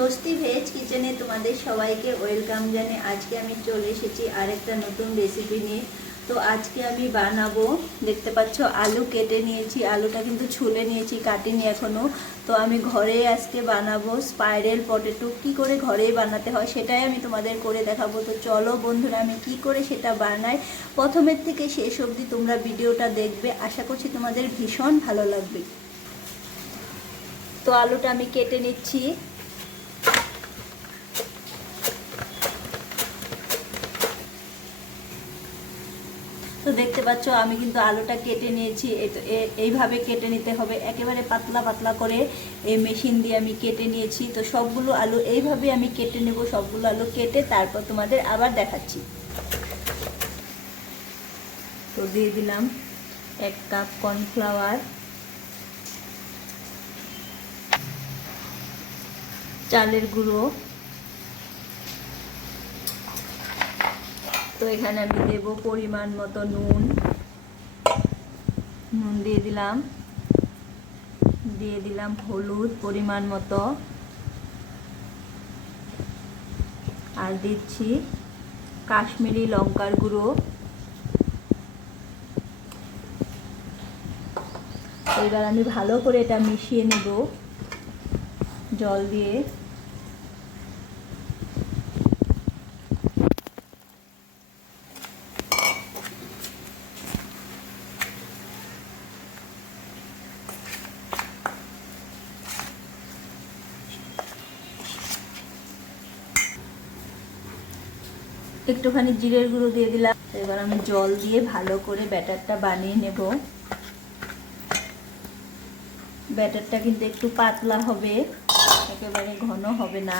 স্বস্তি ভেজ কিচেনে তোমাদের সবাইকে ওয়েলকাম জানিয়ে আজকে আমি চলে এসেছি আরেকটা নতুন রেসিপি নিয়ে। তো আজকে আমি বানাবো, দেখতে পাচ্ছ আলু কেটে নিয়েছি, আলুটা কিন্তু ছুলে নিয়েছি, কাটিনি এখনো। তো আমি ঘরে আজকে বানাবো স্পাইরাল পটেটো। কি করে ঘরেই বানাতে হয় সেটাই আমি তোমাদের করে দেখাবো। তো চলো বন্ধুরা, আমি কি করে সেটা বানাই প্রথমের থেকে শেষ অবধি তোমরা ভিডিওটা দেখবে, আশা করছি তোমাদের ভীষণ ভালো লাগবে। তো আলুটা আমি কেটে নিচ্ছি। তো দেখতে পাচ্ছ আমি কিন্তু আলুটা কেটে নিয়েছি। এইভাবে কেটে নিতে হবে, একেবারে পাতলা পাতলা করে এই মেশিন দিয়ে আমি কেটে নিয়েছি। তো সবগুলো আলু এইভাবে আমি কেটে নেব, সবগুলো আলু কেটে তারপর তোমাদের আবার দেখাচ্ছি। তো দিয়ে দিলাম 1 কাপ কর্নফ্লাওয়ার, চালের গুঁড়ো। তো এখানে আমি দেব পরিমাণ মতো নুন দিয়ে দিলাম হলুদ পরিমাণ মতো, আর দিচ্ছি কাশ্মীরি লঙ্কার গুঁড়ো। এবার আমি ভালো করে এটা মিশিয়ে নেব জল দিয়ে। একটুখানি জিরের গুঁড়ো দিয়ে দিলাম। এবার আমি জল দিয়ে ভালো করে ব্যাটারটা বানিয়ে নেব। ব্যাটারটা কিন্তু একটু পাতলা হবে, একেবারে ঘন হবে না।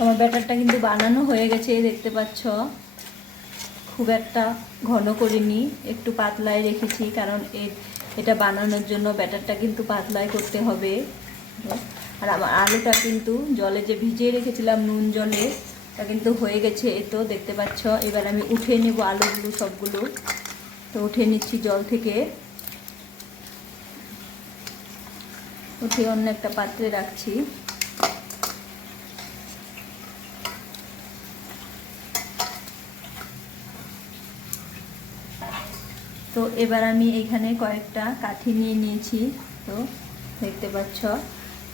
আমার ব্যাটারটা কিন্তু বানানো হয়ে গেছে, দেখতে পাচ্ছ। খুব একটা ঘন করিনি, একটু পাতলাই রেখেছি, কারণ এটা বানানোর জন্য ব্যাটারটা কিন্তু পাতলাই করতে হবে। আর আমার আলুটা কিন্তু জলে যে ভিজিয়ে রেখেছিলাম নুন জলে, তা কিন্তু হয়ে গেছে। এই তো দেখতে পাচ্ছ। এবার আমি উঠে নেব আলুগুলো সবগুলো। তো উঠে নিচ্ছি জল থেকে, উঠে অন্য একটা পাত্রে রাখছি। তো এবার আমি এখানে কয়েকটা কাঠি নিয়ে নিয়েছি। তো দেখতে পাচ্ছ,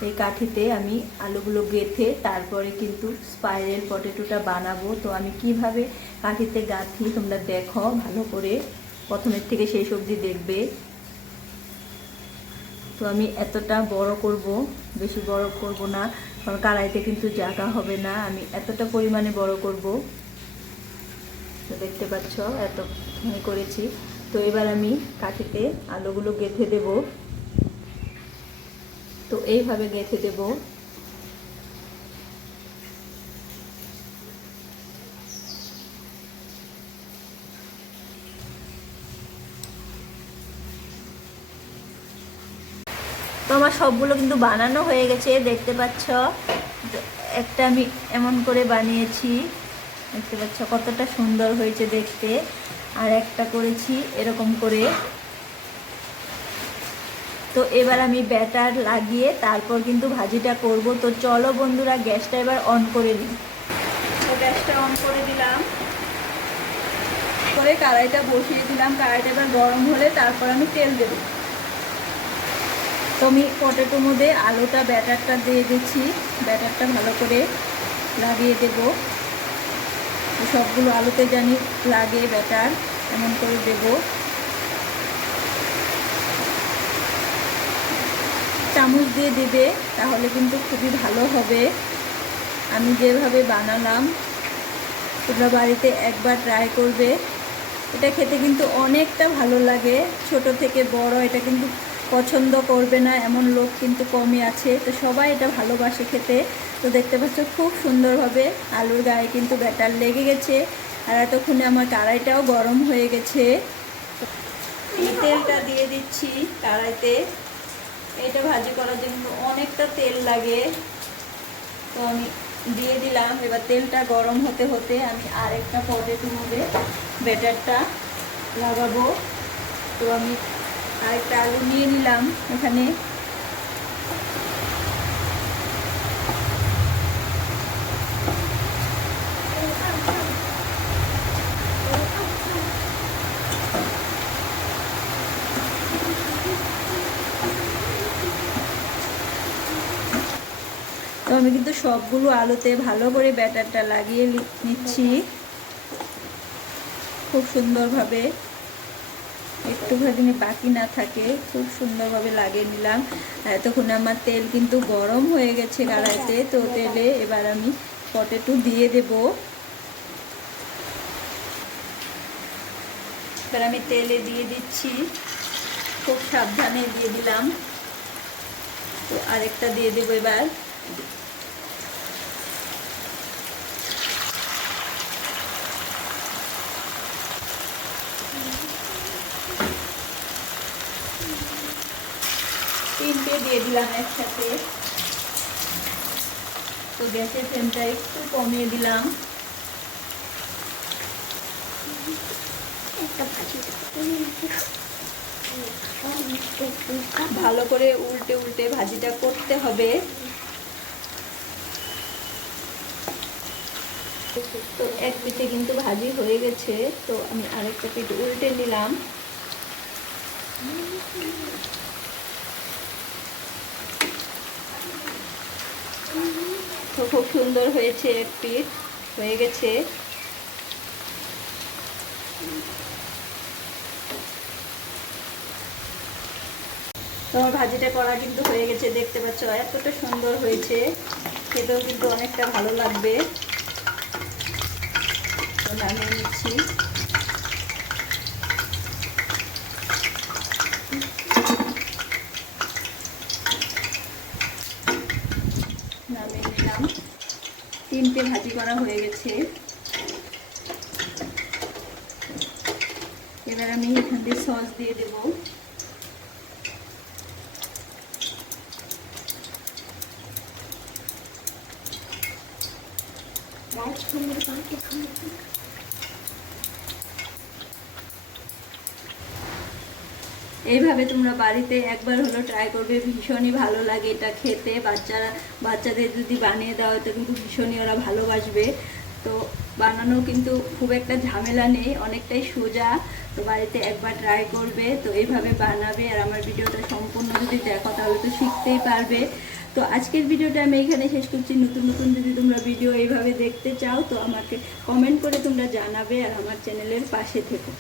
এই কাঠিতে আমি আলুগুলো গেঁথে তারপরে কিন্তু স্পাইরাল পটেটোটা বানাবো। তো আমি কিভাবে কাঠিতে গাঁথি তোমরা দেখো ভালো করে, প্রথমের থেকে শেষ অবধি দেখবে। তো আমি এতটা বড় করব, বেশি বড় করব না, কারণ কড়াইতে কিন্তু জায়গা হবে না। আমি এতটা পরিমাণে বড় করব। তো দেখতে পাচ্ছ এত করেছি। তো এবার আমি কাঠিতে আলুগুলো গেঁথে দেব। তো এইভাবে গেঁথে দেব। তো আমার সবগুলো কিন্তু বানানো হয়ে গেছে, দেখতে পাচ্ছ। একটা আমি এমন করে বানিয়েছি, দেখতে পাচ্ছ কতটা সুন্দর হয়েছে দেখতে। আর একটা করেছি এরকম করে। তো এবার আমি ব্যাটার লাগিয়ে তারপর কিন্তু ভাজিটা করব। তো চলো বন্ধুরা, গ্যাসটা এবার অন করে নিই। তো গ্যাসটা অন করে দিলাম, করে কড়াইটা বসিয়ে দিলাম। কড়াইটা এবার গরম হলে তারপর আমি তেল দেব। তো আমি পটেটোর মধ্যে আলুটা ব্যাটারটা দিয়ে দিচ্ছি, ব্যাটারটা ভালো করে লাগিয়ে দেব। সবগুলো আলুতে জানি লাগে ব্যাটার, এমন করে দেব। চামচ দিয়ে দেবে, তাহলে কিন্তু খুবই ভালো হবে। আমি যেভাবে বানালাম তোমরা বাড়িতে একবার ট্রাই করবে। এটা খেতে কিন্তু অনেকটা ভালো লাগে, ছোট থেকে বড় এটা কিন্তু পছন্দ করবে না এমন লোক কিন্তু কমই আছে। তো সবাই এটা ভালোবাসে খেতে। তো দেখতে পাচ্ছ খুব সুন্দরভাবে আলুর গায়ে কিন্তু ব্যাটার লেগে গেছে। আর এতক্ষণে আমার কড়াইটাও গরম হয়ে গেছে। তেলটা দিয়ে দিচ্ছি কড়াইতে। এটা ভাজি করার জন্য অনেকটা তেল লাগে, তো আমি দিয়ে দিলাম। এবার তেলটা গরম হতে হতে আমি আরেকটা পটেটোর মধ্যে ব্যাটারটা লাগাবো। তো আমি আরেকটা আলু নিয়ে নিলাম এখানে। তো আমি কিন্তু সবগুলো আলুতে ভালো করে ব্যাটারটা লাগিয়ে নিচ্ছি খুব সুন্দরভাবে, একটুখানি বাকি না থাকে, খুব সুন্দরভাবে লাগিয়ে নিলাম। এতক্ষণ আমার তেল কিন্তু গরম হয়ে গেছে কড়াইতে। তো তেলে এবার আমি পটেটো দিয়ে দেব। এবার আমি তেলে দিয়ে দিচ্ছি, খুব সাবধানে দিয়ে দিলাম। তো আরেকটা দিয়ে দেবো এবার। তিনটে দিয়ে দিলাম একসাথে। তো গ্যাসের ফ্লেমটা একটু কমিয়ে দিলাম। ভালো করে উল্টে উল্টে ভাজিটা করতে হবে। তো এক পিঠে কিন্তু ভাজি হয়ে গেছে। তো আমি আরেকটা পিঠ উল্টে নিলাম। তো খুব সুন্দর হয়েছে, এক পিঠ হয়ে গেছে। তো আমার ভাজিটা করা কিন্তু হয়ে গেছে, দেখতে পাচ্ছ এতটা সুন্দর হয়েছে, খেতেও কিন্তু অনেকটা ভালো লাগবে। তো নামিয়ে নিচ্ছি। নামিয়ে নিলাম। তিনটে ভাজি করা হয়ে গেছে। এবার আমি এখান থেকে সস দিয়ে দেবো। এইভাবে তোমরা বাড়িতে একবার হলো ট্রাই করবে, ভীষণই ভালো লাগে এটা খেতে। বাচ্চাদের যদি বানিয়ে দেওয়া হয় তো কিন্তু ভীষণই ওরা ভালোবাসবে। তো বানানো কিন্তু খুব একটা ঝামেলা নেই, অনেকটাই সোজা। তো বাড়িতে একবার ট্রাই করবে, তো এইভাবে বানাবে। আর আমার ভিডিওটা সম্পূর্ণ যদি দেখো তাহলে তো শিখতেই পারবে। তো আজকের ভিডিওটা আমি এখানে শেষ করছি। নতুন নতুন যদি তোমরা ভিডিও এইভাবে দেখতে চাও তো আমাকে কমেন্ট করে তোমরা জানাবে, আর আমার চ্যানেলের পাশে থেকো।